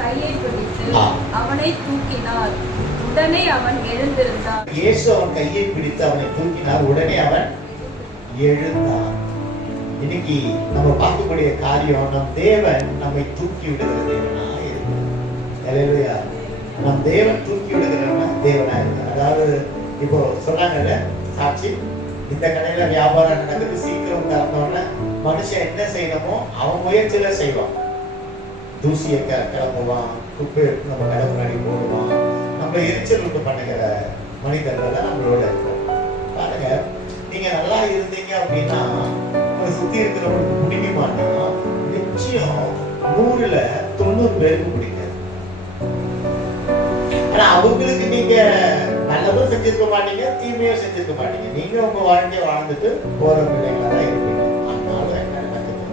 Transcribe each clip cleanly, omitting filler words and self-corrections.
கையை பிடித்து அவனை தூக்கினார். உடனே அவன் எழுந்திருந்தான். இயேசு அவன் கையை பிடித்து அவனை தூக்கினார். உடனே அவன் எழுந்தான். இன்னைக்கு நம்ம பார்க்கக்கூடிய காரியம், நம் தேவன் நம்மை தூக்கி விடுகிற தேவனா இருக்கிறார். அல்லேலூயா. நம் தேவன் தூக்கி விடுகிற தேவனா இருக்கிறார். அதாவது இப்போ சொன்னாங்கல்ல சாட்சி, இந்த கடையில வியாபாரம் நடக்குது, சீக்கிரம் திறந்தோடனே மனுஷன் என்ன செய்யணுமோ அவன் முயற்சியில செய்வான். தூசியை கிளம்புவான், குப்பை நம்ம கடை முன்னாடி போடுவான், நம்ம எரிச்சல் உண்டு பண்ணுகிற மனிதர்கள் தான் நம்மளோட இருக்கும். பாருங்க, நீங்க நல்லா இருந்தீங்க அப்படின்னா உங்களை சுத்தி இருக்கிறவங்களுக்கு பிடிக்க மாட்டோம். நிச்சயம் 100ல 90 பேருக்கு பிடிக்காது. ஆனா அவங்களுக்கு நீங்க நல்லதும் செஞ்சிருக்க மாட்டீங்க, தீமையும் செஞ்சிருக்க மாட்டீங்க. நீங்க உங்க வாழ்க்கையை வாழ்ந்துட்டு போற பிள்ளைங்களா தான் இருப்பீங்க. ஆனாலும் என்ன நடக்குது?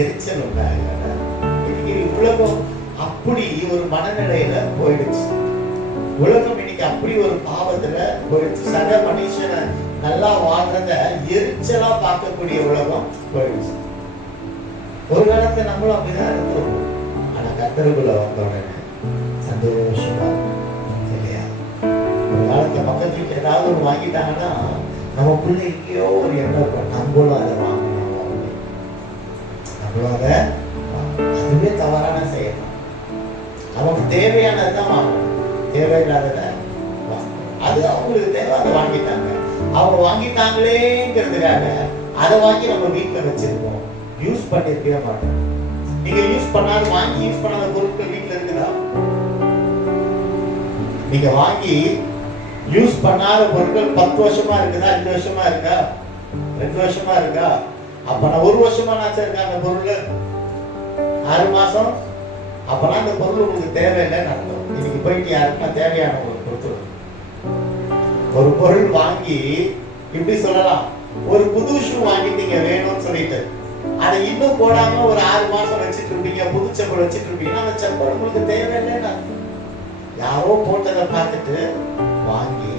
எரிச்சல் உண்டாக இன்னைக்கு உலகம் அப்படி ஒரு மனநிலையில போயிடுச்சு. உலகம் இன்னைக்கு அப்படி ஒரு பாவத்துல போயிடுச்சு. சக மனுஷனை நல்லா வாழ்றத எரிச்சலா பார்க்கக்கூடிய உலகம் போயிடுச்சு. ஒரு காலத்துல நம்மளும் அப்படிதான் இருந்தோம். ஆனா கர்த்தருக்குள்ள வந்த உடனே சந்தோஷமா இல்லையா? ஒரு காலத்துல பக்கத்து வீட்டுல ஏதாவது ஒண்ணு வாங்கிட்டாங்கன்னா நம்ம பிள்ளைக்கோ ஒரு எண்ணம் இருக்கும், நம்மளும் அதை வாங்கணும், நம்மளும் அதை. அதுவே தவறான செயல். நமக்கு தேவையானதுதான் வாங்கணும், தேவையில்லாதத அது அவங்களுக்கு தேவை, அதை வாங்கிட்டாங்க. அவங்க வாங்கிட்டாங்களேங்கிறதுக்காக அதை வாங்கி நம்ம வீட்டுல வச்சிருக்கோம், யூஸ் பண்ணிருக்கவே மாட்டோம். நீங்க யூஸ் பண்ணாத, வாங்கி யூஸ் பண்ணாத பொருட்கள் வீட்டுல இருக்குதா? நீங்க வாங்கி யூஸ் பண்ணாத பொருட்கள் 10 வருஷமா இருக்குதா? 5 வருஷமா இருக்கா? 2 வருஷமா இருக்கா? அப்ப 1 வருஷமா நாச்சா இருக்கா அந்த பொருள்? 6 மாசம்? அப்பனா அந்த பொருள் உங்களுக்கு தேவையில்லைன்னு அர்த்தம். இன்னைக்கு போயிட்டு யாருக்குன்னா தேவையானவங்களுக்கு கொடுத்துடும். ஒரு பொருள் வாங்கி இப்படி சொல்லலாம், ஒரு புது ஷூ வாங்கிட்டீங்க வேணும்னு சொல்லிட்டு அதை இன்னும் போடாம ஒரு 6 மாசம் வச்சுட்டு இருப்பீங்க, புது செப்பல் வச்சுட்டு இருப்பீங்கன்னா அந்த செப்பல் உங்களுக்கு தேவையில்லைன்னு அர்த்தம். யாரோ போட்டதை பார்த்துட்டு வாங்கி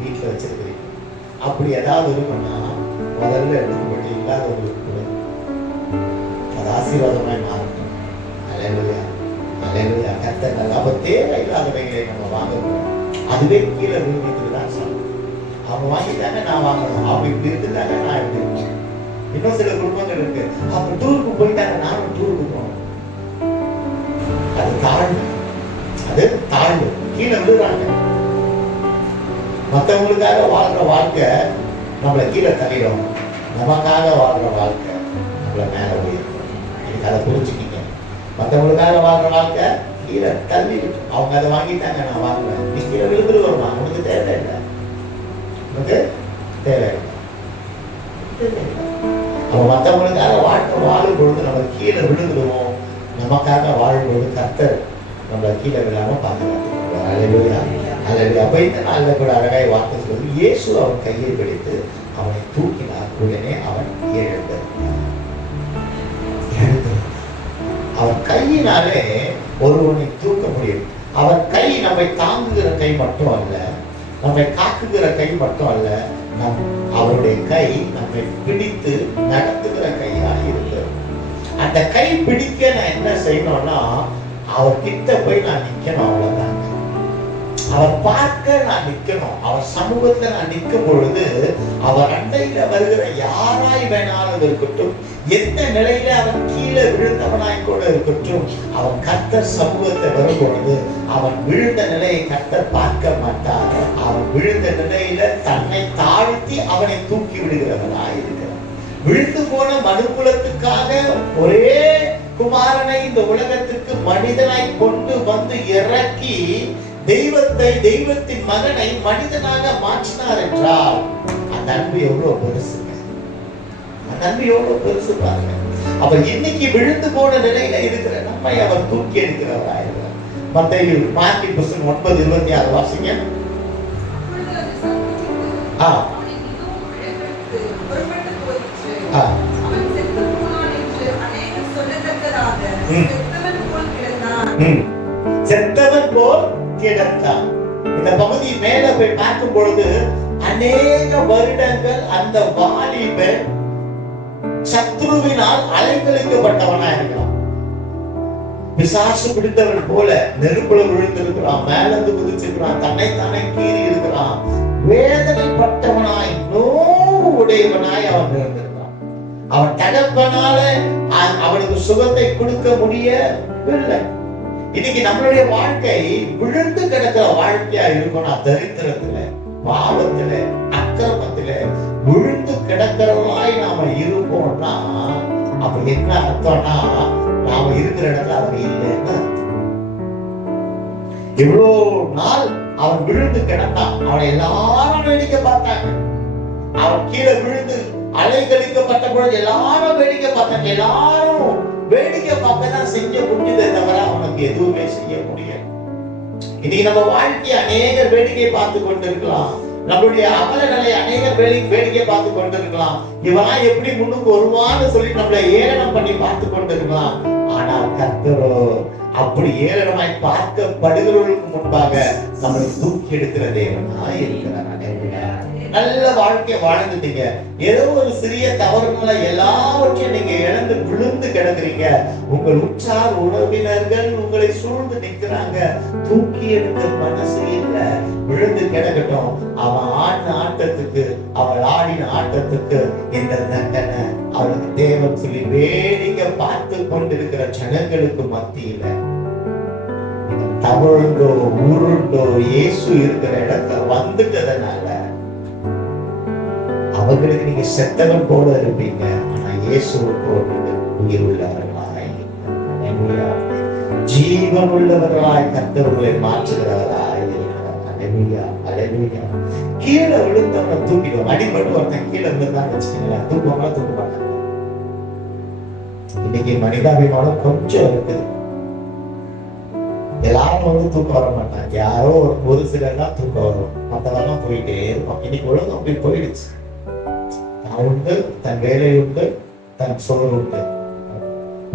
வீட்டுல வச்சிருக்கிறீங்க. அப்படி ஏதாவது இருக்குன்னா முதல்ல எடுத்து போட்டு இல்லாதவங்களுக்கு கூட அது ஆசீர்வாதமாய் மாறட்டும். அல்லேலூயா, அல்லேலூயா. கர்த்தர் நல்ல. அப்ப தேவையில்லாதவைகளை நம்ம வாங்கக்கூடாது. அதுவே கீழே விழுந்துட்டு தான் சொல்லணும். அவங்க வாங்கிட்டாங்க, நான் வாங்கணும். அவங்க இப்படி இருந்தாங்க, நான் இப்படி இருக்கேன். இன்னும் சில குடும்பங்கள் இருக்கு, அவங்க டூருக்கு போயிட்டாங்க, நானும் டூருக்கு போகணும். அது தாழ்வு, அது தாழ்வு. கீழே விழுறாங்க. மற்றவங்களுக்காக வாழ்ற வாழ்க்கை நம்மளை கீழே தள்ளிடும், நமக்காக வாழ்ற வாழ்க்கை நம்மளை மேல உயர்த்தும். எனக்கு அதை புரிஞ்சுக்கிங்க. மற்றவங்களுக்காக வாழ்ற வாழ்க்கை கீழே தள்ளி விட்டு, அவங்க அதை வாங்கிட்டாங்க, நான் வாங்குவேன், நீ கீழே விழுந்துட்டு வருமா? உனக்கு தேவையில்லை, உனக்கு தேவையில்லை. நம்ம மற்றவங்களுக்காக வாழ்க்கை வாழும் பொழுது நம்ம கீழே விழுந்துடுவோம். நமக்காக வாழும் பொழுது கர்த்தர் நம்மளை கீழே விழாம பாதுகாத்துக்கொள்வார். அல்லேலூயா, அல்லேலூயா. அப்ப இந்த நாள்ல கூட அழகாய் வார்த்தை சொல்லுது, இயேசு அவன் கையை பிடித்து அவனை தூக்கினார். உடனே அவன் எழுந்தார். அவன் கையினாலே ஒருவனை தூக்க முடியும். அவன் கை நம்மை தாங்குகிற கை மட்டும் அல்ல, நம்மை காக்குகிற கை மட்டும் அல்ல, அவருடைய கை நம்மை பிடித்து நடத்துகிற கையாக இருக்கிறது. அந்த கை பிடிக்க நான் என்ன செய்யணும்னா, அவர் கிட்ட போய் நான் நிக்கணும், அவ்வளவுதாங்க. அவர் பார்க்க நான் நிக்கணும். அவர் சமூகத்துல நான் நிற்கும் பொழுது அவர் அண்டையில வருகிற யாராய் வேணாலும் இருக்கட்டும், எந்த நிலையில அவன் கீழே விழுந்தவனாய் கூட இருக்கட்டும், அவன் கர்த்தர் சமூகத்தை வரும் பொழுது அவன் விழுந்த நிலையை கர்த்தர் பார்க்க மாட்டார். அவன் விழுந்த நிலையில தன்னை தாழ்த்தி அவனை தூக்கி விடுகிறவனாய் இருக்கிறான். விழுந்து போன மனுக்குலத்துக்காக ஒரே குமாரனை இந்த உலகத்திற்கு மனிதனாய் கொண்டு வந்து இறக்கி தெய்வத்தை, தெய்வத்தின் மகனை மனிதனாக மாற்றினார் என்றால் அந்த அன்பு எவ்வளவு பெருசுங்க, அந்த அன்பு எவ்வளவு பெருசு பாருங்க. அப்ப இன்னைக்கு விழுந்து போன நிலையில இருக்கிற நம்மை அவர் தூக்கி எடுக்கிறவராயிருக்கிறார். மத்தேயு மார்க்கின் புத்தகம் 9:26 வாசிங்க. செத்தவன் போல் கிடந்தான். இந்த பகுதி மேல போய் பார்க்கும் பொழுது அநேக வருடங்கள் அந்த வாலிபன் சத்ருவினால் அலைக்கழிக்கப்பட்டவனா இருக்கலாம். பிசாசு பிடித்தவன் போல நெருப்புல விழுந்திருக்கிறான், மேலிருந்து குதிச்சிருக்கிறான், தன்னைத்தானே கீறி இருக்கிறான், வேதனைப்பட்டவனாய் நோவு உடையவனாய் அவன் இருந்திருக்கிறான். அவன் தகப்பனால அவனுக்கு சுகத்தை கொடுக்க முடியவில்லை. இன்னைக்கு நம்மளுடைய வாழ்க்கை விழுந்து கிடக்கிற வாழ்க்கையா இருக்கணும். தரித்திரத்துல, பாவத்துல, அக்கிரமத்துல விழுந்து கிடக்கிறவனாய் நாம இருப்போம்னா அப்ப என்ன அர்த்தம்னா நாம இருக்கிற இடத்துல அவன் இல்லைன்னு. இவ்வளவு நாள் அவன் விழுந்து கிடந்தான், அவனை எல்லாரும் வேடிக்கை பார்த்தாங்க. அவன் கீழே விழுந்து அலைக்கழிக்கப்பட்ட பொழுது எல்லாரும் வேடிக்கை பார்த்தாங்க. எல்லாரும் வேடிக்கை பார்க்கதான் செஞ்ச முடிஞ்சதை தவிர அவனுக்கு எதுவுமே செய்ய முடியாது. இன்னைக்கு நம்ம வாழ்க்கையை அநேகர் வேடிக்கை பார்த்து கொண்டிருக்கலாம். நம்மளுடைய அமல நிலை அநேகர் வேடிக்கை பார்த்து கொண்டிருக்கலாம். இவனா எப்படி முன்னுக்கு வருவான்னு சொல்லி நம்மளை ஏளனம் பண்ணி பார்த்து கொண்டிருக்கலாம். ஆனால் கர்த்தரோ அப்படி ஏளனமாய் பார்க்கப்படுகிறவர்களுக்கு முன்பாக நம்மளை தூக்கி எடுக்கிற தேவனா இருக்கிறார். நல்ல வாழ்க்கை வாழ்ந்துட்டீங்க, ஏதோ ஒரு சிறிய தவறுனால எல்லாவற்றையும் நீங்க இழந்து விழுந்து கிடக்குறீங்க. உங்கள் உற்றார் உறவினர்கள் உங்களை சூழ்ந்து நிற்கிறாங்க. தூக்கி எடுக்க மனசு இல்ல, விழுந்து கிடக்கட்டும். அவன் ஆடின ஆட்டத்துக்கு, அவள் ஆடின ஆட்டத்துக்கு இந்த தண்டனை அவளுக்கு தேவன் சொல்லி வேடிக்கை பார்த்து கொண்டிருக்கிற ஜனங்களுக்கு மத்தியில தவழ்ந்தோ உருண்டோ இயேசு இருக்கிற இடத்துல வந்துட்டதுனால அவங்களுக்கு நீங்க செத்தவன் போல இருப்பீங்க. ஆனா இயேசுவுக்கோ நீங்க உயிர் உள்ளவர்களாய், ஜீவன் உள்ளவர்களாய் கர்த்தர்களை மாற்றுகிறவராய் இருக்கிறார். கீழே விழுந்தவனை தூக்கிடுவோம். அடிபட்டு ஒருத்தன் கீழே விழுந்தான் வச்சுக்கீங்களேன், தூக்குவாங்களா தூக்க மாட்டாங்க. இன்னைக்கு மனிதாபிமானம் கொஞ்சம் இருக்குது. எல்லாரும் வந்து தூக்கம் வர மாட்டாங்க, யாரோ ஒரு சிலர் தான் தூக்கம் வரும், மற்றவெல்லாம் போயிட்டே இருக்கும். இன்னைக்கு உலகம் அப்படி போயிடுச்சு. உண்டு, தன் வேலை உண்டு, தன் சோறு உண்டு,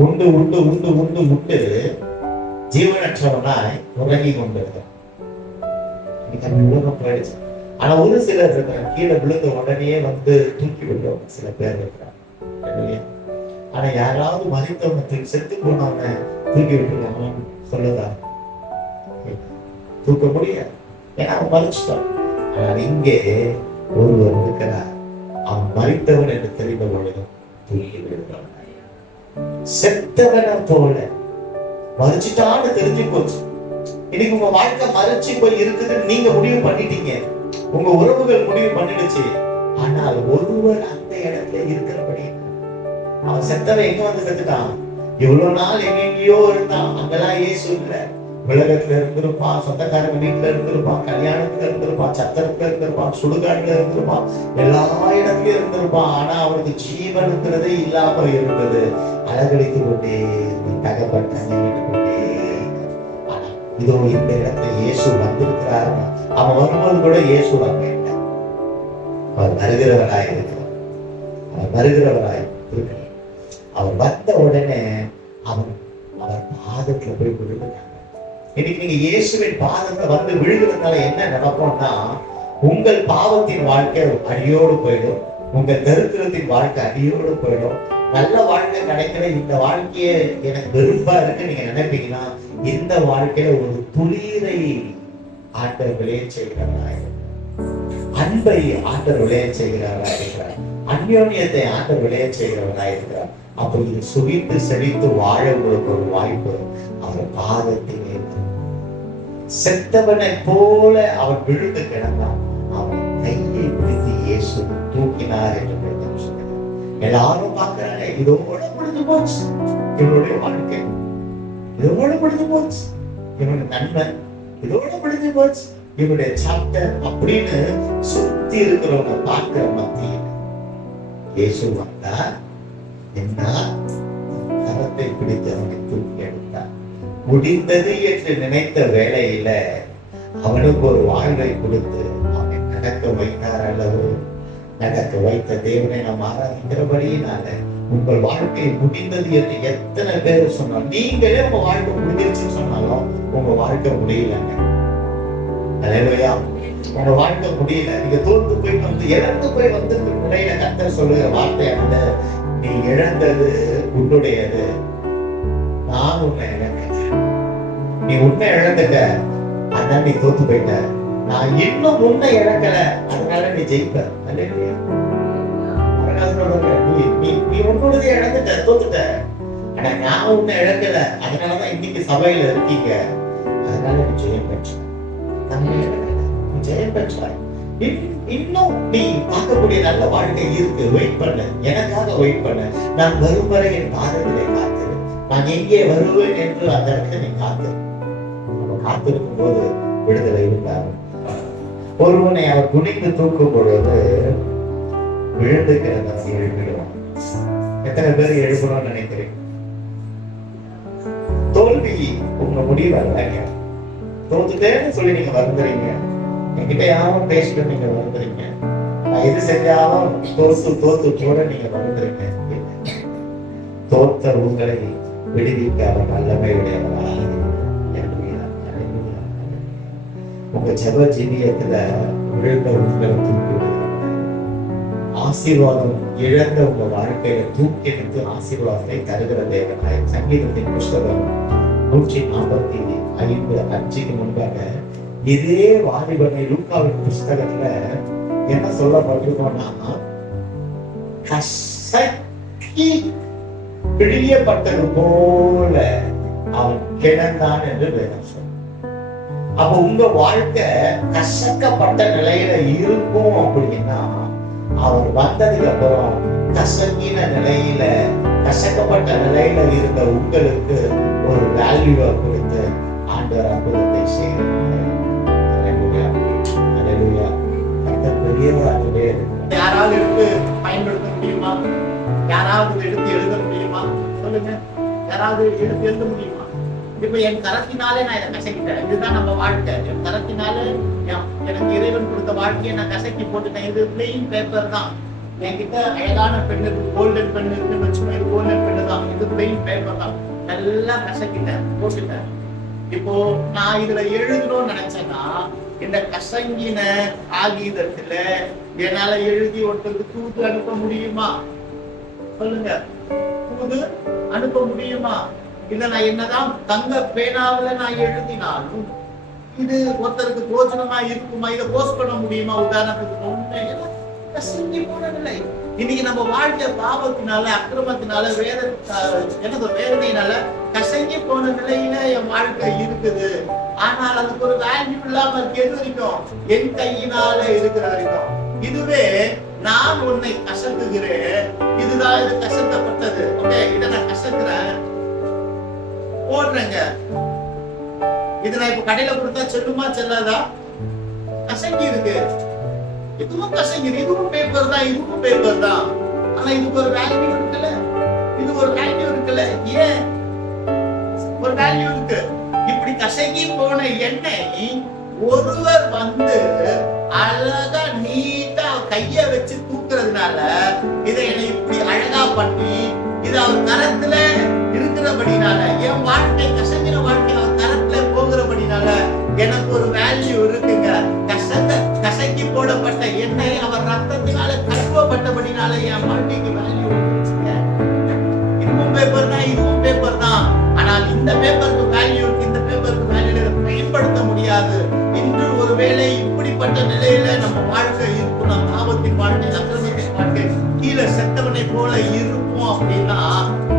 உண்டு உண்டு உண்டு உண்டு உண்டு ஜீவனற்றவனாய் உறங்கி கொண்டிருக்கிறான். உலகம் போயிடுச்சு. ஆனா ஒரு சிலர் இருக்கிறாங்க, கீழே விழுந்த உடனே வந்து தூக்கி விடுவோம். சில பேர் இருக்கிறாங்க. ஆனா யாராவது மறித்தவங்க செத்து போனவங்க தூக்கி விட்டுருக்காங்க சொல்லுதா? தூக்க முடியாது, ஏன்னா அவன் மறிச்சுட்டான். ஆனால் இங்கே ஒருவர் இருக்கிறார், அவன் மறித்தவன் என்று தெரிந்த பொழுதும் தூக்கி விடுவான். செத்தவனை போல மறிச்சுட்டான்னு தெரிஞ்சு போச்சு. இன்னைக்கு உங்க வாழ்க்கை மறிச்சு போய் இருக்குதுன்னு நீங்க முடிவு பண்ணிட்டீங்க, உங்க உறவுகள் முடிவு பண்ணிடுச்சு. ஆனால் ஒருவர் அந்த இடத்துல இருக்கிறபடி அவன் செத்தவன் எங்க வந்து செத்துட்டான்? இவ்வளவு நாள் எங்கெங்கயோ இருந்தான். அங்கெல்லாம் இயேசு இல்ல. உலகத்துல இருந்திருப்பான், சொந்தக்காரங்க வீட்டுல இருந்திருப்பான், கல்யாணத்துல இருந்திருப்பான், சத்திரத்துல இருந்திருப்பான், சுடுகாட்டுல இருந்திருப்பான், எல்லா இடத்துலயும் இருந்திருப்பான். ஆனா அவனுக்கு ஜீவனுங்கிறதே இல்லாம இருந்தது. அலகழித்து கொண்டே தகப்பன் தண்ணி கொண்டே. ஆனா இதோ இந்த இடத்துல இயேசு வந்திருக்கிறார். அவன் வரும்போது கூட இயேசு வர வேண்டாம், அவர் வருகிறவராய் இருக்கிறார். அவர் வருகிறவராய் இருக்கிறார். அவர் வந்த உடனே அவர் பாதத்துல போய் விழுந்தாங்க. இன்னைக்கு நீங்க இயேசுவின் பாதத்துல வந்து விழுகிறதுனால என்ன நடக்கும்னா, உங்கள் பாவத்தின் வாழ்க்கை அடியோடு போயிடும், உங்கள் தரித்திரத்தின் வாழ்க்கை அடியோடு போயிடும். நல்ல வாழ்க்கை கிடைக்கிற இந்த வாழ்க்கைய எனக்கு வெறுப்பா இருக்கு நீங்க நினைப்பீங்கன்னா, இந்த வாழ்க்கையில ஒரு துளிரை ஆண்டவர் விளைய செய்கிறவராய், அன்பை ஆண்டவர் விளைய செய்கிறவராய் இருக்கிறார், அந்யோன்யத்தை ஆண்டவர் விளைய செய்கிறவராய் இருக்கிறார். அப்போ இது சுகித்து செழித்து வாழ உங்களுக்கு ஒரு வாய்ப்பு அவர் பாதத்திலே. செத்தவனை போல அவன் விழுந்து கிடந்தான், அவன் கையை பிடித்து இயேசு தூக்கினார் என்று சொல்கிறார். எல்லாரும் பார்க்கிறாங்க, இதோட முடிஞ்சு போச்சு இவனுடைய வாழ்க்கை, இதோட முடிஞ்சு போச்சு இவனுடைய நன்மை, இதோட முடிஞ்சு போச்சு இவனுடைய சாப்டர் அப்படின்னு சுத்தி இருக்கிறவங்க பார்க்கிற மத்தியில் இயேசு வந்தார். என்ன கரத்தை பிடித்து அவனை தூக்கி எடுத்தார். முடிந்தது என்று நினைத்த வேளையில அவனுக்கு ஒரு வாழ்வை கொடுத்து அவனை நடக்க வைத்தார். அல்லது நடக்க வைத்த தேவனை நாம் ஆராதிக்கிறபடியினால உங்கள் வாழ்க்கை முடிந்தது என்று எத்தனை பேர் சொன்னாலும், நீங்களே உங்க வாழ்க்கை முடிஞ்சிருச்சுன்னு சொன்னாலும் உங்க வாழ்க்கை முடியலங்க. அல்லேலூயா. உங்க வாழ்க்கை முடியல, நீங்க தோர்ந்து போய் வந்து இழந்து போய் வந்து முறையில கர்த்தர் சொல்லுகிற வார்த்தையானது, நீ இழந்தது உன்னுடையது, நான் உன்னை இழக்கிறேன். நீ உன்னை இழந்துட்ட, அதனால நீ தோத்து போயிட்ட. நான் இன்னும் உன்னை இழக்கல, அதனால நீ ஜெயிப்ப. அல்லேலூயா. நீ உன்னோடதே இழந்துட்ட, தோத்துட்ட. ஆனா நான் உன்னை இழக்கல, அதனாலதான் இன்னைக்கு சபையில இருக்கீங்க. அதனால நீ ஜெயம் பெற்ற. நம்ம இழக்கல, நீ ஜெயம் பெற்றாய். இன்னும் நீ பார்க்கக்கூடிய நல்ல வாழ்க்கை இருக்கு. வெயிட் பண்ண, எனக்காக வெயிட் பண்ண. நான் வரும் வரை என் பாதத்திலே காத்திரு. நான் எங்கே வருவேன் என்று அந்த இடத்துல நீ காத்திரு. நம்ம காத்திருக்கும் போது விடுதலை உண்டாகும். ஒருவனை அவர் குனிந்து தூக்கும் பொழுது விழுந்து கிடந்த எழுப்பிடுவான். எத்தனை பேர் எழுப்பணும்னு நினைக்கிறீங்க? தோல்வி உங்க முடிவல்ல. தோத்துட்டேன்னு சொல்லி நீங்க வருந்துறீங்க. என்கிட்ட யாரும் பேசிட்டு நீங்க வருந்துறீங்க. நான் எது செஞ்சாலும் தோத்து கூட நீங்க வருந்துறீங்க. தோத்த உங்களை விடுவிக்க அவர் வல்லமையுடையவராக. உங்க ஜெப ஜீவியத்துல விழுந்த உங்களை தூக்கி ஆசீர்வாதம் இழந்த உங்க வாழ்க்கையில தூக்கி எடுத்து ஆசீர்வாதத்தை தருகிற தேவனாய். சங்கீதத்தின் புஸ்தகம் 145:5 முன்பாக இதே வாலிபனை லூக்காவின் புஸ்தகத்துல என்ன சொல்லப்பட்டிருக்கோம்னா, கசக்கி பிழியப்பட்டது போல அவன் கிடந்தான் என்று வேதம் சொல்ல. அப்ப உங்க வாழ்க்கை கசக்கப்பட்ட நிலையில இருக்கும் அப்படின்னா, அவர் வந்ததுக்கு அப்புறம் கசங்கின நிலையில, கசக்கப்பட்ட நிலையில இருந்த உங்களுக்கு ஒரு வேல்யூவை கொடுத்து ஆண்டவர் அற்புதத்தை செய்கிறார். பெரியவராகவே இருக்கு. யாராவது எடுத்து பயன்படுத்த முடியுமா? யாராவது எடுத்து எழுத முடியுமா? சொல்லுங்க, யாராவது எடுத்து எழுத முடியுமா? இப்ப என் கரத்தினாலே நான் இதை கசக்கிட்டேன். இதுதான் நம்ம வாழ்க்கை. என் கரத்தினாலே எனக்கு இறைவன் கொடுத்த வாழ்க்கையை நான் கசக்கி போட்டுட்டேன். இது பிளெயின் பேப்பர் தான். என்கிட்ட அழகான பெண் இருக்கு, கோல்டன் பெண் இருக்குன்னு வச்சுக்கோ. இது கோல்டன் பெண்ணு தான். இது பிளெயின் பேப்பர் தான். நல்லா கசக்கிட்டேன், போட்டுட்டேன். இப்போ நான் இதுல எழுதணும்னு நினைச்சேன்னா, இந்த கசங்கின காகிதத்துல என்னால எழுதி ஒருத்தருக்கு தூது அனுப்ப முடியுமா? சொல்லுங்க, தூது அனுப்ப முடியுமா? இல்ல நான் என்னதான் தங்க பேனாவில நான் எழுதினாலும் இது ஒருத்தருக்கு பிரோஜனமா இருக்குமா? இதை போஸ்ட் பண்ண முடியுமா? உதாரணத்துக்கு கசங்கி போன நிலை. இன்னைக்கு நம்ம வாழ்க்கை பாவத்தினால, அக்கிரமத்தினால, வேதனையினால கசங்கி போன நிலையில என் வாழ்க்கை இருக்குது. ஆனால் அதுக்கு ஒரு வேல்யூ இல்லாம இருக்கு. எது வரைக்கும்? என் கையினால இருக்கிற வரைக்கும். இதுவே நான் உன்னை கசக்குகிறேன், இதுதான் இது கசக்கப்பட்டது. ஓகே, இதை நான் கசக்குறேன், போடுறேங்க. இது நான் இப்ப கடையில கொடுத்தா செல்லுமா செல்லாதா? கசங்கி இருக்கு. இதுவும் கசங்கி, இதுவும் பேப்பர் தான், இதுவும் பேப்பர் தான். ஆனா இதுக்கு ஒரு வேல்யூ இருக்குல்ல, இது ஒரு வேல்யூ இருக்குல்ல. ஏன் ஒரு வேல்யூ இருக்கு? இப்படி கசங்கி போன எண்ணெய் ஒருவர் வந்து அழகா நீட்டா கைய வச்சு தூக்குறதுனால, இதை என்னை இப்படி அழகா பண்ணி இது அவர் கரத்துல இருக்கிறபடினால, என் வாழ்க்கை கசங்கின வாழ்க்கை அவர் கரத்துல போகிறபடினால எனக்கு ஒரு வேல்யூ இருக்குங்க. கசங்கி போடப்பட்ட எண்ணெய் அவர் ரத்தத்தினால கழுவப்பட்டபடினால என் வாழ்க்கைக்கு வேல்யூ இருக்குங்க. இதுவும் பேப்பர் தான், இதுவும் பேப்பர் தான். ஆனால் இந்த பேப்பருக்கு வேல்யூ இருக்கு, இந்த பேப்பருக்கு வேல்யூ பயன்படுத்த முடியாது. இன்று ஒருவேளை இப்படிப்பட்ட நிலையில நம்ம வாழ்க்கை இருக்கும், நம்ம பாவத்தின் வாழ்க்கை, அக்கிரமத்தின் வாழ்க்கை, கீழே செத்தவனை போல இருப்போம் அப்படின்னா,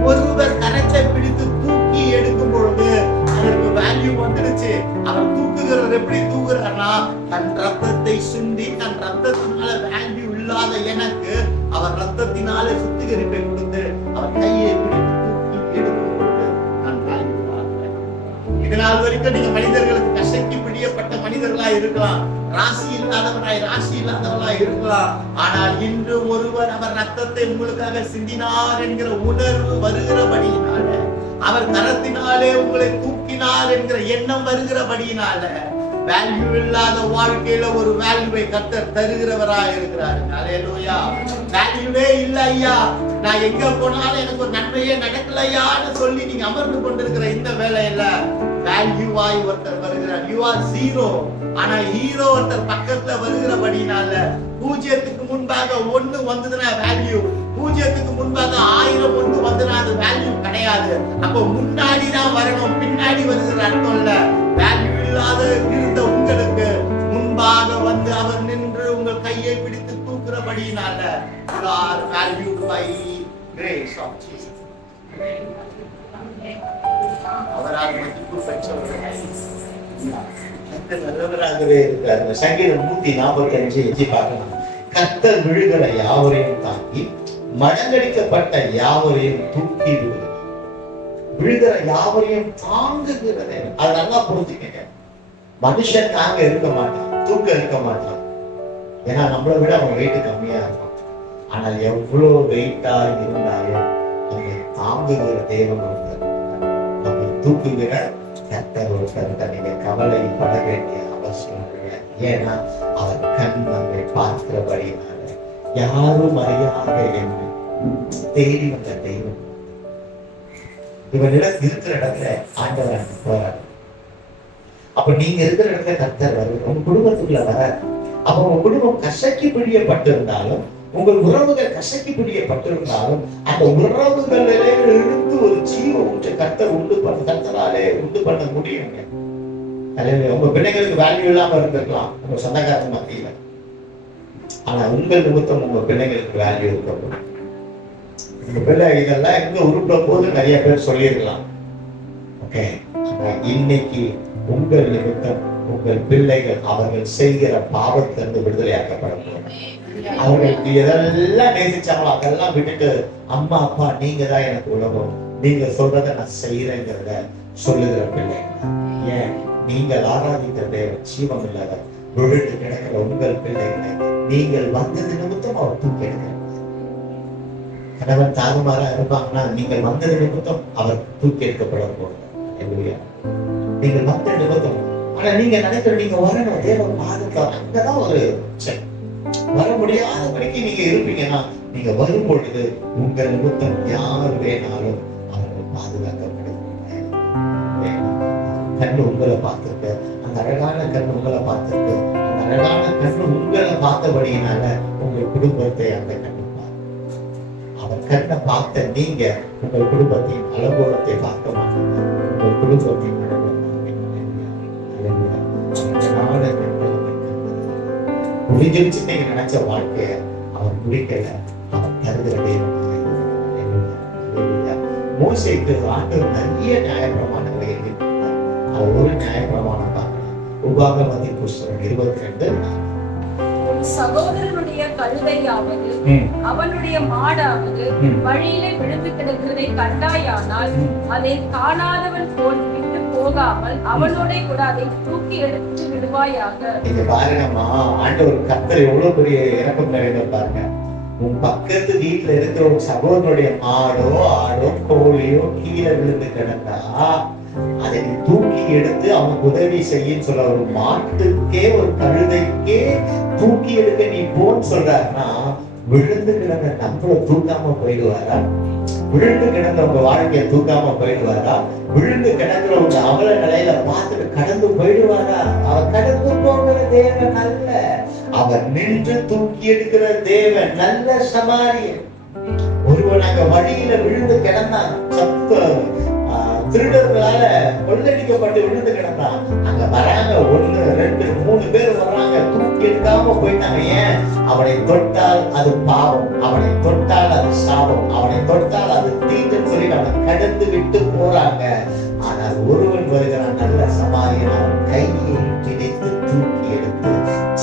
ஒருவர் கரத்தை பிடித்து தூக்கி எடுக்கும் பொழுது அதற்கு வேல்யூ வந்துடுச்சு. அவர் தூக்குகிறவர் எப்படி தூக்குறாருன்னா, தன் ரத்தத்தை சிந்தி, தன் ரத்தத்தினால வேல்யூ இல்லாத எனக்கு அவர் ரத்தத்தினால சுத்திகரிப்பை கொடுத்து அவர் கையை பிடித்து தூக்கி எடுக்கும் பொழுது நான் வேல்யூ பார்க்கிறேன். இதனால் வரைக்கும் நீங்க மனிதர்களுக்கு கசக்கி பிடியப்பட்ட மனிதர்களா இருக்கலாம், ராசி இல்லாதவர்களா இருக்கலாம். ஆனால் இன்று ஒருவர் அவர் ரத்தத்தை உங்களுக்காக சிந்தினார் என்கிற உணர்வு வருகிறபடியினால, அவர் கரத்தினாலே உங்களை தூக்கினார் என்கிற எண்ணம் வருகிறபடியினால, வேல்யூ இல்லாத வாழ்க்கையில ஒரு வேல்யூவை கர்த்தர் தருகிறவரா இருக்கிறாரு. அல்லேலூயா. வேல்யூவே இல்ல ஐயா, நான் எங்க போனாலும் எனக்கு ஒரு நன்மையே நடக்கலையான்னு சொல்லி நீங்க அமர்ந்து கொண்டிருக்கிற இந்த வேலையில வேல்யூவாய் ஒருத்தர் வருகிறார். You are zero. ஆனா ஹீரோ ஒருத்தர் பக்கத்துல வருகிறபடினால, பூஜ்ஜியத்துக்கு முன்பாக 1 வந்ததுன்னா வேல்யூ, பூஜ்யத்துக்கு முன்பாக 1000 கொண்டு வந்தா அது வேல்யூ கிடையாது. அப்போ முன்னாடி தான் வரணும், பின்னாடி வருகிற அர்த்தம் இல்ல. வேல்யூ இல்லாத இருந்த உங்களுக்கு முன்பாக வந்து அவர் நின்று உங்கள் கையை பிடித்து தூக்குறபடியினால you are valued by grace of Jesus. அவரால் மதிப்பு பெற்றவர்கள் நல்லவராகவே இருக்காரு. சங்கீதம் 145 பார்க்கலாம். கர்த்தர் விழுகிற யாவரையும் தாங்கி மடங்கடிக்கப்பட்ட யாவரையும் தூக்கி விழுகிற யாவரையும் தாங்குகிறது. அது நல்லா புரிஞ்சுக்கங்க. மனுஷன் தாங்க இருக்க மாட்டான், தூக்க இருக்க மாட்டான். ஏன்னா நம்மளை விட அவன் வெயிட் கம்மியா இருப்பான். ஆனால் எவ்வளவு வெயிட்டா இருந்தாலும் நம்மை தாங்குகிற தேவன் ஒருத்தர், நம்மை தூக்குகிற கர்த்தர் ஒருத்தர். நீங்க கவலைப்பட வேண்டிய அவசியம் இல்லை. ஏன்னா அவர் கண் நம்மை பார்க்கிறபடினால யாரும் அறியாத என்னை தேடி வந்த தெய்வம். இவனிடம் இருக்கிற இடத்துல ஆண்டவர் போறாரு. அப்ப நீங்க இருக்கிற இடத்துல கர்த்தர் வருவார், உங்க குடும்பத்துக்குள்ள வர. அப்ப உங்க குடும்பம் கசக்கி பிடிக்கப்பட்டிருந்தாலும், உங்கள் உறவுகள் கசக்கி பிடிக்கப்பட்டிருந்தாலும், அந்த உறவுகளிலே இருந்து ஒரு ஜீவ ஊற்றை கர்த்தர் கர்த்தராலே உண்டு பண்ண முடியுங்க. உங்க பிள்ளைங்களுக்கு வேல்யூ இல்லாம இருந்திருக்கலாம் உங்க சொந்தக்காரங்க மத்தியில. ஆனா உங்கள் நிமித்தம் உங்க பிள்ளைங்களுக்கு வேல்யூ இருக்கணும். உங்க பிள்ளை இதெல்லாம் எங்க உருப்பட போது நிறைய பேர் சொல்லியிருக்கலாம். ஓகே, இன்னைக்கு உங்கள் நிமித்தம் உங்கள் பிள்ளைகள் அவர்கள் செய்கிற பாவத்திலிருந்து விடுதலையாக்கப்பட போறாங்க. அவர்களுக்கு எதெல்லாம் நேசிச்சாங்களோ அதெல்லாம் விட்டுட்டு அம்மா அப்பா நீங்க தான் எனக்கு உலகம், நீங்க சொல்றதை நான் செய்யறேங்கிறத சொல்லுகிற பிள்ளைங்க. ஏன் நீங்கள் ஆராதிக்கிற தேவன் ஜீவம் இல்லாத விழுந்து கிடக்கிற உங்கள் பிள்ளைகளை நீங்கள் வந்தது நிமித்தம் அவர் தூக்கி எடுக்கிறார். கணவன் தாறுமாறா இருப்பாங்கன்னா நீங்கள் வந்தது நிமித்தம் அவர் தூக்கி எடுக்கப்பட போகிறார். நீங்கள் வந்த நிமித்தம். ஆனா நீங்க நினைக்கிற நீங்க வரணும், தேவன் பாதுகாப்பு. அங்கதான் ஒரு வர முடியாதபடிக்கு நீங்க இருப்பீங்கன்னா நீங்க வரும் பொழுது உங்கள் நிமித்தம் யார் வேணாலும் அவர்கள் பாதுகாக்கப்படுவாங்க. கண்ணு உங்களை பார்த்திருக்கு, அந்த அழகான கண்ணு உங்களை பார்த்திருக்கு. அந்த அழகான கண்ணு உங்களை பார்த்தபடியினால உங்க குடும்பத்தை அந்த கண்ணு அவர் கண்ணை பார்த்த நீங்க உங்கள் குடும்பத்தின் அலங்கோலத்தை பார்க்க மாட்டீங்க. உங்கள் குடும்பத்தின் முடிஞ்சிருச்சு நீங்க நினைச்ச வாழ்க்கைய அவர் முடிக்கல, அவர் தருகிறதே. மோசேக்கு ஆண்டவர் நிறைய நியாயப்பிரமாணங்களை எழுதியிருந்தார். அது ஒரு நியாயப்பிரமாணம் பார்க்கலாம். உபாகமத்தின் புஸ்தகம் 22. சகோதரனுடைய கழுதையாவது அவனுடைய மாடாவது வழியிலே விழுந்து கிடக்கிறதை கண்டாயானால் அதை காணாதவன் போல் விட்டு போகாமல் அவனோட கூட அதை தூக்கி எடுத்து விடுவாயாக. நீங்க பாருங்கம்மா, ஆண்டவர் கர்த்தர் எவ்வளவு பெரிய இறக்கம் நிறைந்த பாருங்க. உன் பக்கத்து வீட்டுல இருக்கிற ஒரு சகோதரனுடைய மாடோ ஆடோ கோழியோ கீழே விழுந்து கிடந்தா அதை நீ தூக்கி எடுத்து அவனுக்கு உதவி செய்யன்னு சொல்ல. ஒரு மாட்டுக்கே ஒரு கழுதைக்கே தூக்கி எடுக்க நீ போன்னு சொல்றாருன்னா விழுந்து கிடந்த நம்மள தூக்காம போயிடுவாரா? விழுந்து கிடந்த உங்க வாழ்க்கைய தூக்காம போயிடுவாரா? விழுந்து கிடக்குறவங்க அவல நிலையில பார்த்துட்டு கடந்து போயிடுவாரா? அவர் கடந்து போகிற தேவன் அல்ல, அவர் நின்று தூக்கி எடுக்கிற தேவன். நல்ல சமாரியன். ஒருவன் அங்க வழியில விழுந்து கிடந்தான், திருடர்களால கொள்ளடிக்கப்பட்டு விழுந்து கிடந்தான். அங்க வராங்க 1 2 3 பேர் வர்றாங்க, தூக்கி எடுக்காம போயிட்டாங்க. ஏன்? அவனை தொட்டால் அது பாவம், அவனை தொட்டால் அது சாபம், அவனை தொட்டால் அது தீட்டுன்னு சொல்லி அவனை கடந்து விட்டு போறாங்க. ஆனால் ஒருவன் வருகிறான், நல்ல சமாரியன். அவன் கையை பிடித்து தூக்கி எடுத்து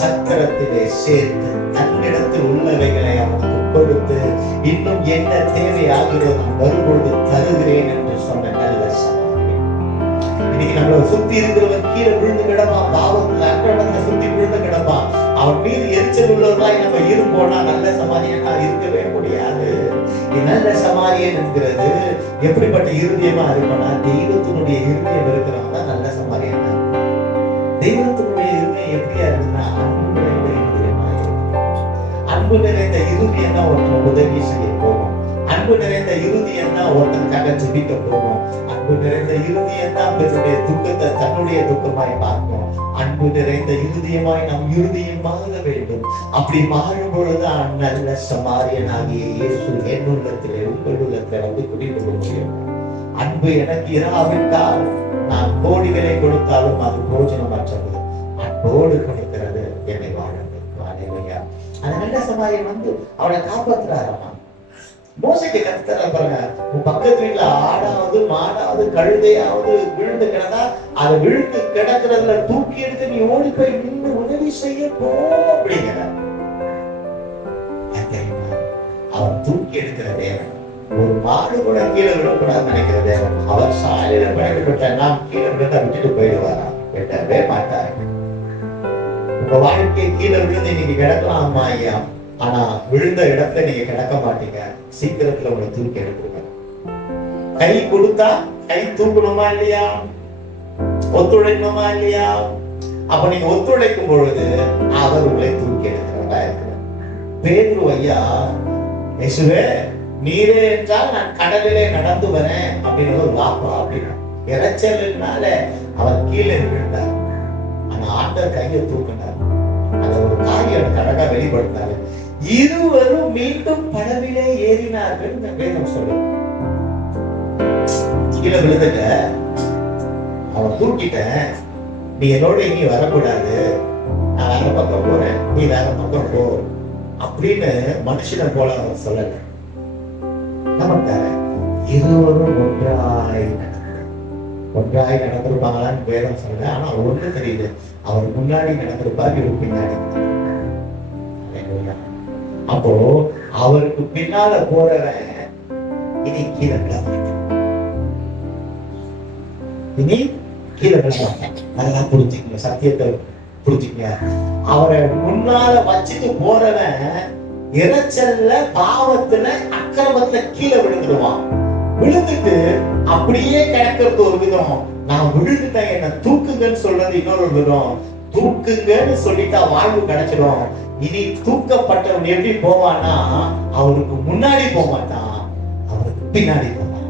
சக்கரத்திலே சேர்த்து தன்னிடத்தில் உள்ளவைகளை அவனுக்கு கொடுத்து இன்னும் என்ன தேவையாகிறதோ நான் வரும்பொழுது தருகிறேன் என்று சொன்ன நல்ல சமாரியன். இன்னைக்கு நம்மளை சுத்தி இருக்கிறவன் கீழே விழுந்து கிடப்பா, பாவத்துல அக்கடத்தை சுத்தி விழுந்து கிடப்பா. அவன் மீது எரிச்சல் உள்ளவர்களாய் நம்ம இருப்போம்னா நல்ல சமாரியனா இருக்கவே முடியாது. நல்ல சமாரியன் என்கிறது எப்படிப்பட்ட இருதயமா இருக்கணும்னா தெய்வத்தினுடைய இருதயம் இருக்கிறவங்க தான் நல்ல சமாரியன். தெய்வத்தினுடைய இருதயம் எப்படியா இருக்குன்னா அன்பு நிறைந்த இருதயமா இருக்கும். அன்பு நிறைந்த இருதயம் தான் ஒருத்தர் உதவி செய்ய போகும். அன்பு நிறைந்த இருதயம் தான் ஒருத்தனுக்காக ஜெபிக்க போகும். அன்பு நிறைந்த இருதயம் தான் பிறருடைய துக்கத்தை தன்னுடைய துக்கமாய் பார்க்கும். அன்பு நிறைந்த இருதயமாய் நாம் இருதயம் மாற வேண்டும். அப்படி மாறும் பொழுதுதான் நல்ல சமாரியனாகிய இயேசு என் உள்ளத்திலே உங்கள் உள்ளத்திலே வந்து குடிக்கொள்ள முடியும். அன்பு எனக்கு இராவிட்டால் நான் கோடிகளை கொடுத்தாலும் அது போஜனமற்றது. அன்போடு கொடுக்கிறது என்னை வாழ வைக்கும். அந்த நல்ல சமாரியன் வந்து அவனை காப்பாற்றுறாராமா. மோசைக்கு கத்துறாரு பாருங்க, உன் பக்கத்து வீட்டுல ஆடாவது மாடாவது கழுதையாவது விழுந்து கிடந்தா அதை விழுந்து கிடக்குறதுல தூக்கி எடுத்து நீ ஓடி போய் நின்று உதவி செய்ய போ அப்படிங்கிற. அவர் தூக்கி எடுக்கிற தேவன். ஒரு மாடு கூட கீழே விடக்கூடாதுன்னு நினைக்கிற தேவன். அவர் சாலையில பயன்பட்ட நாம் கீழே விழுந்தா விட்டுட்டு போயிடுவாரா? விடவே மாட்டார். உங்க வாழ்க்கையை கீழே விழுந்து நீங்க கிடக்கலாமா ஐயா, ஆனா விழுந்த இடத்துல நீங்க கிடக்க மாட்டீங்க. சீக்கிரத்துல உங்களை தூக்கி எடுத்துருங்க. கை கொடுத்தா கை தூக்கணுமா இல்லையா? ஒத்துழைக்கணுமா இல்லையா? அப்ப நீங்க ஒத்துழைக்கும் பொழுது அவர் உங்களை தூக்கி எடுக்கிறதா இருக்கிறார். பேதுரு ஐயா, இயேசுவே நீரே என்றால் நான் கடலிலே நடந்து வரேன் அப்படின்னு ஒரு வாப்பா அப்படின்னா இறைச்சல்னால அவர் கீழே விழுந்தார். ஆனா ஆண்டவர் கையை தூக்கினார். அந்த ஒரு காரியம் அழகா வெளிப்படுத்தினாரு. இருவரும் மீண்டும் படவிலே ஏறினார்கள். வேதம் சொல்லுங்க. கீழே விழுந்துட்ட, அவன் தூக்கிட்டேன், நீ என்னோட இனி வரக்கூடாது, நான் வேற பக்கம் போறேன், நீ வேற பக்கம் போ அப்படின்னு மனுஷனை போல அவர் சொல்லல. நமக்கு இருவரும் ஒன்றாய் நடந்திருப்பாங்களான்னு வேதம் சொல்லல. ஆனா ஒண்ணு தெரியுது, அவர் முன்னாடி நடந்திருப்பார், இவர் பின்னாடி. அப்போ அவருக்கு பின்னால போறவன் இனி கீழே விட மாட்டான். இனி கீழே விட மாட்டான். அதெல்லாம் புரிஞ்சுக்கங்க, சத்தியத்தை புரிஞ்சுக்கங்க. அவரை முன்னால வச்சுட்டு போறவன் இறைச்சல்ல பாவத்துல அக்கிரமத்துல கீழே விழுந்துடுவான். விழுந்துட்டு அப்படியே கிடக்கிறது ஒரு விதம். நான் விழுந்துட்டேன் என்ன தூக்குங்கன்னு சொல்றது இன்னொரு விதம். தூக்குங்கன்னு சொல்லிட்டா வாழ்வு கிடைச்சிடும். இனி தூக்கப்பட்டவன் எப்படி போவான்னா அவருக்கு முன்னாடி போக மாட்டான், அவருக்கு பின்னாடி போவான்.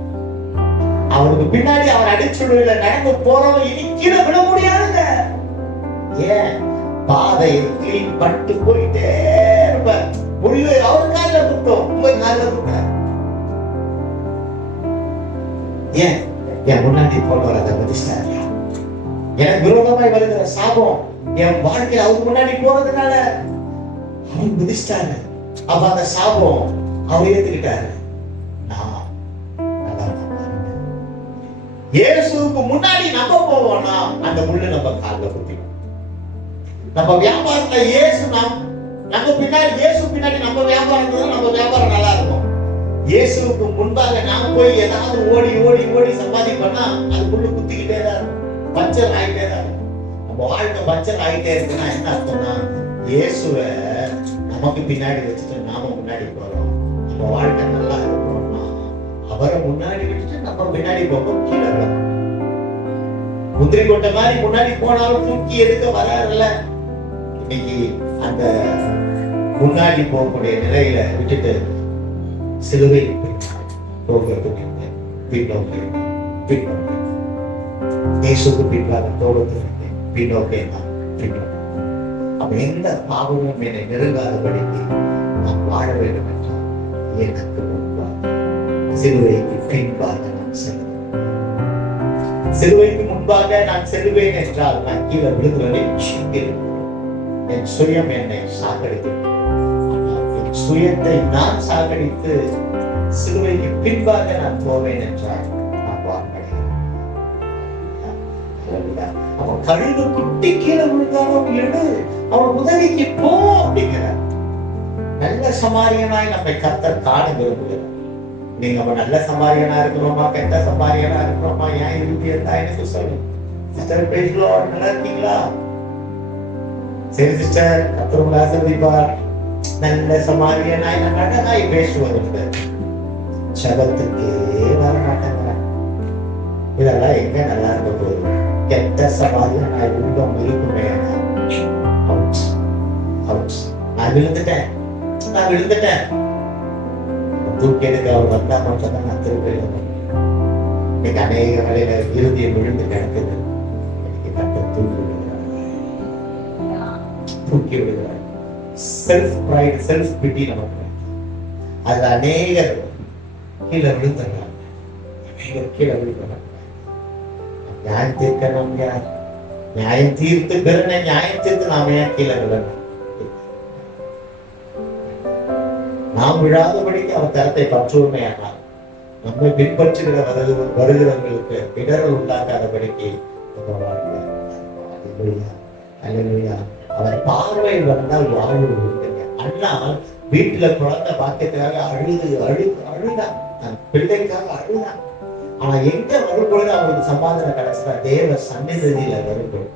அவருக்கு பின்னாடி அவர் அடிச்சுடுவில நடந்து போறவன் இனி கீழே விட முடியாதுங்க. ஏன்? பாதை கிளீன் பண்ணிட்டு போயிட்டே இருப்ப. முள்ளு அவர் கால குத்தம், உங்க கால குத்த. ஏன்? என் முன்னாடி போனவர் அதை மதிச்சாரு. எனக்கு விரோதமாய் வருகிற சாபம் என் வாழ்க்கையில் அவருக்கு முன்னாடி போறதுனால அவர் மிதிச்சிட்டாரு. அப்ப அந்த சாபம் அவர் ஏத்துக்கிட்டாரு. இயேசுவுக்கு முன்னாடி நம்ம போவோம்னா அந்த முள்ளு நம்ம காலில் குத்திடும். நம்ம வியாபாரத்துல இயேசு நம்ம பின்னாடி, இயேசு பின்னாடி நம்ம வியாபாரம், நம்ம வியாபாரம் நல்லா இருக்கும். இயேசுவுக்கு முன்பாக நாம் போய் ஏதாவது ஓடி ஓடி ஓடி சம்பாதிப்போம்னா அது முள்ளு குத்திக்கிட்டே தான் இருக்கும், பஞ்சர் ஆகிட்டே தான் இருக்கும். நம்ம வாழ்க்கை பஞ்சர் ஆகிட்டே இருக்குன்னா என்ன அர்த்தம்னா இயேசுவை நமக்கு பின்னாடி வச்சுட்டு நாம முன்னாடி போறோம். நம்ம வாழ்க்கை நல்லா இருக்கணும்னா அவரை முன்னாடி வச்சுட்டு நம்ம பின்னாடி போவோம், கீழே விழணும். முந்திரி கொட்டை மாதிரி முன்னாடி போனாலும் தூக்கி எடுக்க வராதுல்ல. இன்னைக்கு அந்த முன்னாடி போகக்கூடிய நிலையில விட்டுட்டு சிலுவை போகிறது பின்னோக்கி பின்னோக்கி இயேசுக்கு பின்பாக தோளத்தில் பின்னோக்கி பின்னோக்கி. அப்ப எந்த பாவமும் என்னை நெருங்காதபடிக்கு நான் வாழ வேண்டும் என்றால் எனக்கு முன்பாக சிலுவைக்கு பின்பாக நான் செல்வேன். சிலுவைக்கு முன்பாக நான் செல்வேன் என்றால் நான் கீழே விழுகிறதை சிந்திக்கிறேன். என் சுயம் என்னை சாகடித்து, என் சுயத்தை நான் சாகடித்து சிலுவைக்கு பின்பாக நான் போவேன் என்றால் நான் வாழ்கிறேன். அவன் கழுகு குட்டி கீழே விழுந்தாலும் எழு, அவன் உதவிக்கு போ அப்படிங்கிறார். நல்ல சமாரியனாய் நம்மை கர்த்தர் காண விரும்புகிறார். நீங்க நம்ம நல்ல சமாரியனா இருக்கிறோமா கெட்ட சமாரியனா இருக்கிறோமா ஏன் இருக்கு தான் எனக்கு சொல்லு. சிஸ்டர் பேசலாம், நல்லா இருக்கீங்களா? சரி சிஸ்டர், கர்த்தர் உங்களை ஆசீர்வதிப்பார். நல்ல சமாரியனாய் நம்ம அழகாய் பேசுவது சபத்துக்கே வர மாட்டேங்கிறார். இதெல்லாம் எங்க நல்லா இருக்க போகுது? கெட்ட சமாரியனாய் உள்ளம் இருக்குமே. நான் விழுந்துட்டேன். தூக்கி எடுக்க அவர் வந்தா மட்டும் தான் நான் திருப்பி எழுதணும். இன்னைக்கு அநேக வேலையில இறுதியை விழுந்து கிடக்குது. இன்னைக்கு கர்த்தர் தூக்கி விடுகிறார், தூக்கி விடுகிறார். செல்ஃப் பிரைட், செல்ஃப் பிட்டி நமக்கு. அதுல அநேகர் கீழே விழுந்துடுறாங்க, அநேகர் கீழே விழுந்துடுறாங்க. நியாயம் தீர்க்கணும் யார்? நியாயம் தீர்த்து பிறனை நியாயம் தீர்த்து நாம ஏன் கீழே விழணும்? நாம் விழாதபடிக்கு அவர் தரத்தை பற்றுவமையானால் நம்மை பின்பற்றுகிற வருகிறவர்களுக்கு இடர்கள் உண்டாக்காதபடிக்கு அவர் பார்வையில் வந்தால் வாழ்வு இருக்குங்க. அண்ணா வீட்டுல குழந்தை பாக்கியத்துக்காக அழுதான், தன் பிள்ளைக்காக அழுதான். ஆனா எங்க வரும்பொழுது அவருக்கு சமாதானம் கிடைச்சா தேவ சந்நிதியில வரும்பொழுது.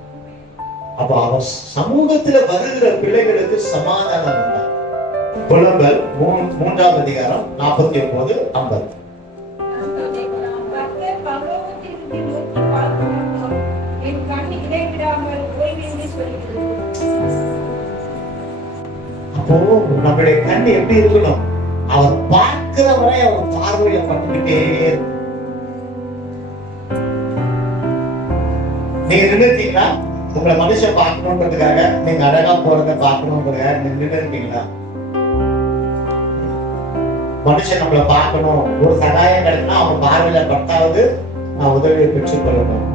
அப்ப அவர் சமூகத்துல வருகிற பிள்ளைகளுக்கு சமாதானம் உண்டா. புலம்பல் 3ஆம் அதிகாரம் 49-50. அப்போ நம்முடைய கண் எப்படி இருக்கணும்? அவர் பார்க்கிற வரை அவர் பார்வையில பட்டுக்கிட்டே இருக்கும். நீங்க நின்றுட்டீங்களா? உங்களை மனுஷன் பார்க்கணுன்றதுக்காக, நீங்க அழகா போறத பார்க்கணுன்றதுக்காக நின்று இருக்கீங்களா? மனுஷன் நம்மளை பார்க்கணும், ஒரு சகாயம் கிடைக்கணும், அவன் பார்வையில பட்டாவது நான் உதவியை பெற்றுக் கொள்ளணும்.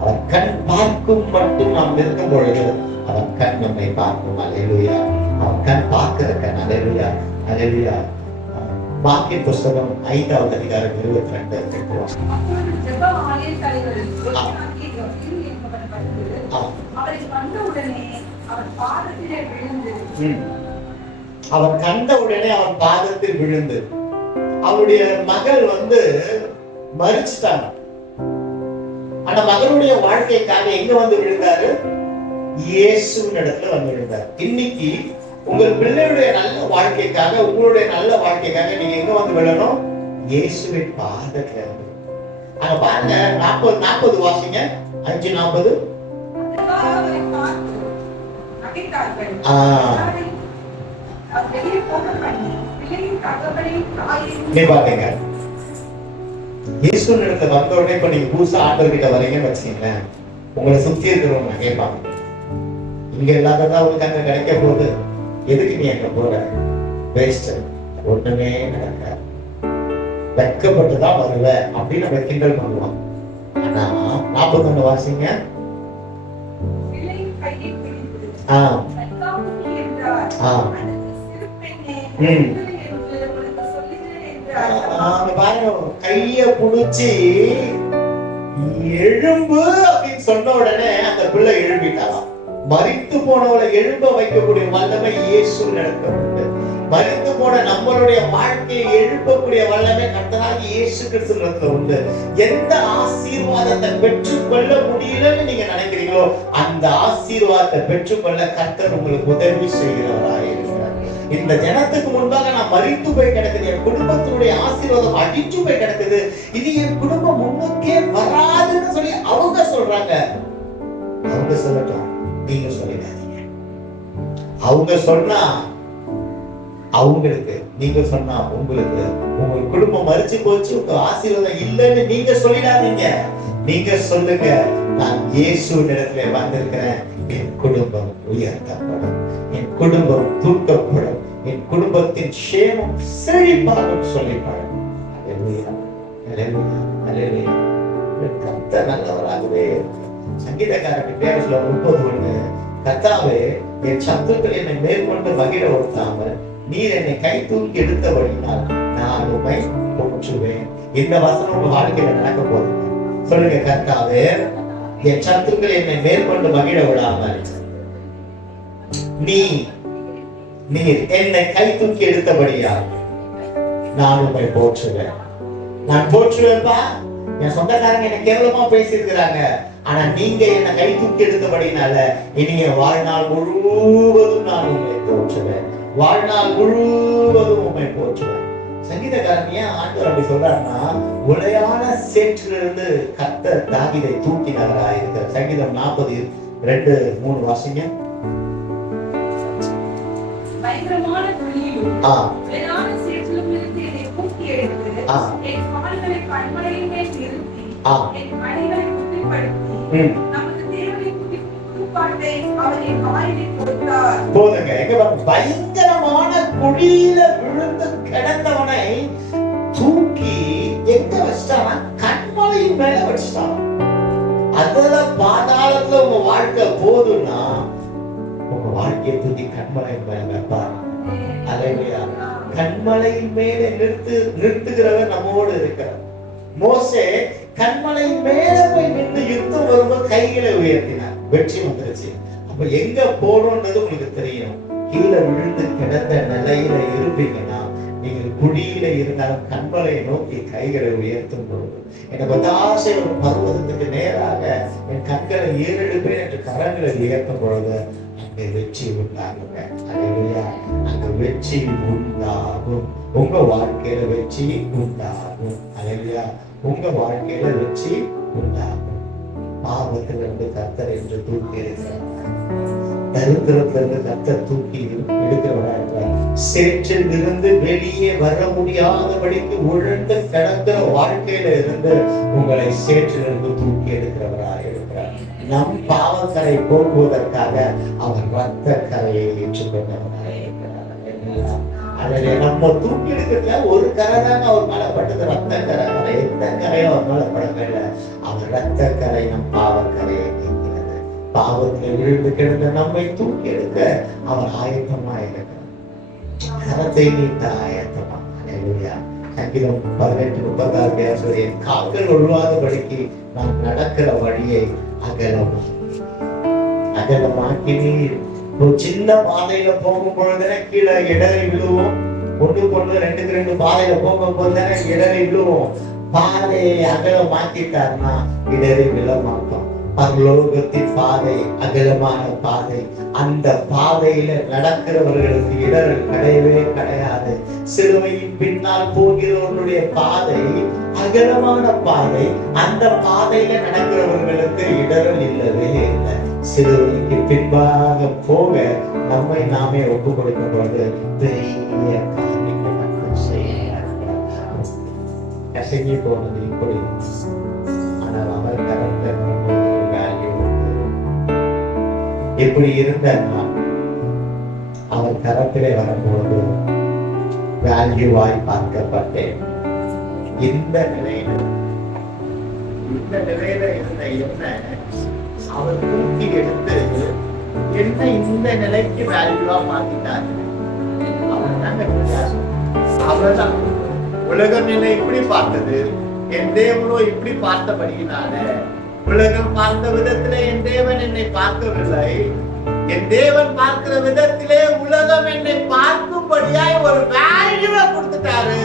அவர் கண் பார்க்கும் மட்டும் நாம் இருக்கும் பொழுது அவன் கண் நம்மை பார்க்கும். அல்லேலூயா. அவன் கண் பார்க்கிற கண். அல்லேலூயா, அல்லேலூயா. வாக்கிய புஸ்தகம் 5ஆவது அதிகாரம் 22. அவர் கண்ட உடனே அவன் பாதத்தில் விழுந்து, அவருடைய மகள் மரிச்சுட்டாங்க. அந்த மகளுடைய வாழ்க்கைக்காக எங்க வந்து விழுந்தாரு? இயேசுவின் இடத்துல வந்து விழுந்தார். இன்னைக்கு உங்கள் பிள்ளையுடைய நல்ல வாழ்க்கைக்காக, உங்களுடைய நல்ல வாழ்க்கைக்காக நீங்க எங்க வந்து விழணும்? இயேசுவின் பாதத்துல. அங்க பாருங்க, 40 வாசிங்க. 5:40. இயேசுவின் இடத்துல வந்த உடனே இப்ப நீங்க புதுசா ஆண்டவர்கிட்ட வரீங்கன்னு வச்சுக்கீங்களேன், உங்களை சுத்தி இருக்கிறவங்க கேட்பாங்க, இங்க இல்லாததான் உங்களுக்கு அங்க கிடைக்க போகுது, எதுக்கு நீ அங்க போற? வேஸ்ட், ஒண்ணுமே நடக்காது, வெட்கப்பட்டுதான் வருவ அப்படின்னு நம்ம கிண்டல் பண்ணுவோம். ஆனா 41 வாசிங்க. கைய புடிச்சு எழும்பு அப்படின்னு சொன்ன உடனே அந்த பிள்ளை எழும்பிட்டாலாம். மரித்து போனவளை எழும்ப வைக்கக்கூடிய வல்லமை இயேசு நடக்கிறது. மரித்து போன நம்மளுடைய வாழ்க்கையை எழுப்பக்கூடிய வல்லமை கர்த்தராகிய இயேசு கிறிஸ்துவிடத்துல உண்டு. எந்த ஆசீர்வாதத்தை பெற்றுக்கொள்ள முடியலன்னு நீங்க நினைக்கிறீங்களோ அந்த ஆசீர்வாதத்தை பெற்றுக்கொள்ள கர்த்தர் உங்களுக்கு உதவி செய்கிறவராக இருக்கிறார். இந்த ஜனத்துக்கு முன்பாக நான் மரித்து போய் கிடக்குது, என் குடும்பத்தினுடைய ஆசீர்வாதம் அடிச்சு போய் கிடக்குது, இது என் குடும்பம் முன்னுக்கே வராதுன்னு சொல்லி அவங்க சொல்றாங்க. அவங்க சொல்லட்டும், நீங்க சொல்லிடாதீங்க. அவங்க சொன்னா அவங்களுக்கு, நீங்க சொன்னா உங்களுக்கு. உங்க குடும்பம் மரிச்சு போச்சு, உங்க ஆசீர்வாதம் இல்லைன்னு நீங்க சொல்லிடாதீங்க. நீங்க சொல்லுங்க, நான் இயேசுவின் இடத்துல வந்திருக்கிறேன், என் குடும்பம் உயர்த்தப்படும், என் குடும்பம் தூக்கப்படும், என் குடும்பத்தின் சேமம் செழிப்பாகும் சொல்லிப்பாடும். அல்லேலூயா, அல்லேலூயா, அல்லேலூயா. கர்த்தர் நல்லவராகவே. சங்கீதக்காரன் பேர் சொல்ல 30:1, கர்த்தாவே என் சத்துருக்கள் என்னை மேற்கொண்டு மகிழ ஒடுத்தாமல் நீர் என்னை கை தூக்கி எடுத்தபடினால் நான் உம்மை போற்றுவேன். இந்த வசனம் உங்க வாழ்க்கையில நடக்க போகுது. சொல்லுங்க, கர்த்தாவே என் சத்துருக்கள் என்னை மேற்கொண்டு மகிழ விடாமல் நீர் என்னை கை தூக்கி எடுத்தபடியால் நான் உம்மை போற்றுவேன். நான் போற்றுவேன்பா. என் சொந்தக்காரங்க என்ன கேவலமா பேசியிருக்கிறாங்க, ஆனா நீங்க என்ன கை தூக்கி எடுத்தபடினால இனிய வாழ்நாள் முழுவதும் நான் உண்மை போற்றுவேன், வாழ்நாள் முழுவதும் உண்மை போற்றுவேன். சங்கீதக்காரன் ஏன் ஆண்டவர் அப்படி சொல்றாருன்னா, உளையான சேற்றிலிருந்து கர்த்தர் தாவீதை தூக்கினவராக இருக்கிறார். சங்கீதம் 40:2-3 வாசிங்க. பயங்கரமான துளியிலும் உளையான சேற்றிலும் ஆ. என் கால்களை கண்மலையின் மேல் நிறுத்தி ஆ. என் அடிகளை உறுதிப்படுத்தி நமது தேவனை துதிக்கும் புதுப்பாட்டை அவர் என் வாயிலே கொடுத்தார். போதுங்க. எங்க பாருங்க, பயங்கரமான குழியில விழுந்து கிடந்தவனை தூக்கி எங்க வச்சிட்டானா? கண்மலையின் மேல வச்சிட்டான். அதுல பாதாளத்துல உங்க வாழ்க்கை போதும்னா உங்க வாழ்க்கையை தூக்கி கண்மலையின் மேல வைப்பார். அல்லேலூயா. கண்மலையின் மேல நிறுத்துகிறவர் நம்மோடு இருக்கிறார். மோசே கண்மலையின் மேல போய் நின்று யுத்தம் வரும்போது கைகளை உயர்த்தினார், வெற்றி வந்துருச்சு. அப்ப எங்க போறோம்ன்றது உங்களுக்கு தெரியும். கீழே விழுந்து கிடந்த நிலையில இருப்பீங்கன்னா, நீங்கள் குழியில இருந்தாலும் கண்மலையை நோக்கி கைகளை உயர்த்தும் பொழுது, எனக்கு ஒத்தாசை ஒரு பர்வதத்துக்கு நேராக என் கண்களை ஏறெடுப்பேன் என்று கரங்களை உயர்த்தும் பொழுது அங்கே வெற்றி உண்டாகுங்க. அல்லேலூயா. அங்க வெற்றி உண்டாகும். உங்க வாழ்க்கையில வெற்றி உண்டாகும். அல்லேலூயா. உங்க வாழ்க்கையில வெற்றி உண்டாகும். பாவத்திலிருந்து கர்த்தர் என்று தூக்கி இருக்கிறார். தரித்திரத்திலிருந்து கர்த்தர் தூக்கி எடுக்கிறவராக, சேற்றில் இருந்து வெளியே வர முடியாதபடிக்கு உழந்து கிடக்கிற வாழ்க்கையில இருந்து உங்களை சேற்றிலிருந்து தூக்கி எடுக்கிறவராக இருக்கிறார். நம் பாவக்கரை போக்குவதற்காக அவர் ரத்த கரையை ஏற்றுக்கொண்டவராக இருக்கிறார். அதில் நம்ம தூக்கி எடுக்கிறதுல ஒரு கரை தாங்க அவர் மேல பட்டது, ரத்த கரை. எந்த கரையும் அவர் மேல படவில்லை. அவர் ரத்த கரை நம் பாவக்கரையை நீக்கிறது. பாவத்தில் விழுந்து கிடந்த நம்மை தூக்கி எடுக்க அவர் ஆயத்தமா இருக்கிறார். கரத்தை நீட்ட ஆயத்தமா. அல்லேலூயா. சங்கீதம் 18:36 என் கால்கள் ஒழுவாதபடிக்கு நாம் நடக்கிற வழியை அகலமாக்கினீர். ஒரு சின்ன பாதையில போகும் பொழுதுன கீழே இடறி விழுவோம். ஒன்று 2 பாதையில போகும் போது இடறி விழுவோம். பாதையை அகலமாக்கிட்டார்னா இடறி விழ மாட்டோம். பரலோகத்தின் பாதை அகலமான பாதை. அந்த பாதையில நடக்கிறவர்களுக்கு இடர்கள் கிடையவே கிடையாது. சிலுவையின் பின்னால் போகிறவர்களுடைய பாதை அகலமான பாதை. அந்த பாதையில நடக்கிறவர்களுக்கு இடர்கள் இல்லவே இல்லை. சிலுவைக்கு பின்பாக போக நம்மை நாமே ஒப்பு கொடுக்கும் பொழுது பெரிய காரியங்கள் செய்ய கசங்கி போனது இப்படி. ஆனால் அவர் கரத்தை வேல்யூ எப்படி இருந்தார்னா, அவர் கரத்திலே வரும்போது வேல்யூவாய் பார்க்கப்பட்டேன். இந்த நிலையில இருந்த என்ன அவர் தூக்கி எடுத்து என்ன இந்த நிலைக்கு வேல்யூவா மாத்திட்டார். அவர் தாங்க வித்தியாசம். அவர்தான் உலகம் என்னை இப்படி பார்த்தது, என் தேவனோ இப்படி பார்த்தபடியினால, உலகம் பார்த்த விதத்திலே என் தேவன் என்னை பார்க்கவில்லை. என் தேவன் பார்க்கிற விதத்திலே உலகம் என்னை பார்க்கும்படியாய் ஒரு வேல்யூவை கொடுத்துட்டாரு.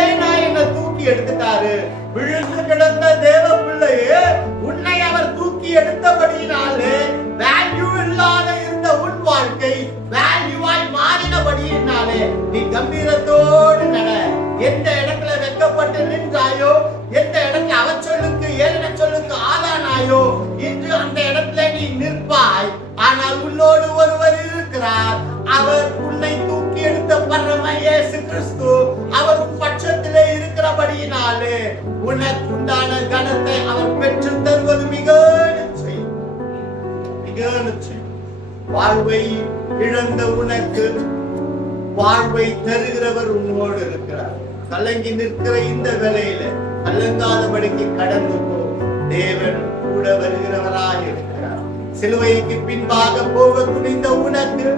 ஏன்னா என்னை தூக்கி எடுத்துட்டாரு. விழுந்து கிடந்த தேவ பிள்ளையே, உன்னை அவர் தூக்கி எடுத்தபடியினாலே வேல்யூ இல்லாத இருந்த உன் வாழ்க்கை வேல்யூவாய் மாறினபடியினாலே நீ கம்பீரத்தோடு நட. எந்த இடத்துல வெட்கப்பட்டு நின்றாயோ, எந்த இடத்துல அவச்சொல்லுக்கு ஏளன சொல்லுக்கு ஆளானாயோ, இன்று அந்த இடத்துல நீ நிற்பாய். ஆனால் உன்னோடு ஒருவர் இருக்கிறார். அவர் உன்னை தூக்கி எடுத்த பரம இயேசு கிறிஸ்து. அவர் உன் பட்சத்திலே இருக்கிறபடியினாலே உனக்கு உண்டான கனத்தை அவர் பெற்று தருவது மிக நிச்சயம். வாழ்வை இழந்த உனக்கு வாழ்வை தருகிறவர் உன்னோடு இருக்கிறார். கலங்கி நிற்கிற இந்த வேளையில கலங்காதபடிக்கு கடந்து போ. தேவன் கூட வருகிறவராக இருக்கிறார். சிலுவைக்கு பின்பாக போக துணிந்த உனக்கு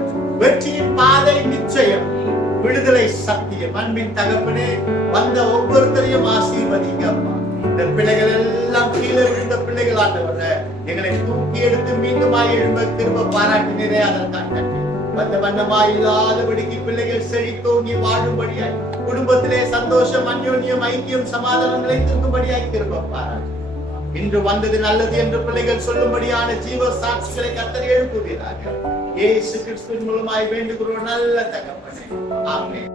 வெற்றியின் பாதை நிச்சயம், விடுதலை சத்தியம். அன்பின் தகப்பனே, வந்த ஒவ்வொருத்தரையும் ஆசீர்வதிங்கப்பா. இந்த பிள்ளைகள் எல்லாம் கீழே விழுந்த பிள்ளைகள் ஆண்டவரே, எங்களை தூக்கி எடுத்து மீண்டுமாய் எழும்ப திரும்ப பாராட்டினரே. அதற்கான நன்றி. வந்த வண்ணமாய் இல்லாதபடிக்கு பிள்ளைகள் செழித்தோங்கி வாழும்படியாய், குடும்பத்திலே சந்தோஷம், அந்யோன்யம், ஐக்கியம், சமாதானம் நிலைத்திருக்கும்படியாய் திரும்ப பாராட்டு. இன்று வந்தது நல்லது என்று பிள்ளைகள் சொல்லும்படியான ஜீவ சாட்சிகளை கர்த்தர் எழுப்புகிறார்கள். இயேசு கிறிஸ்துவின் மூலமாய் வேண்டுகிறோம் நல்ல தகப்பனே. ஆமென்.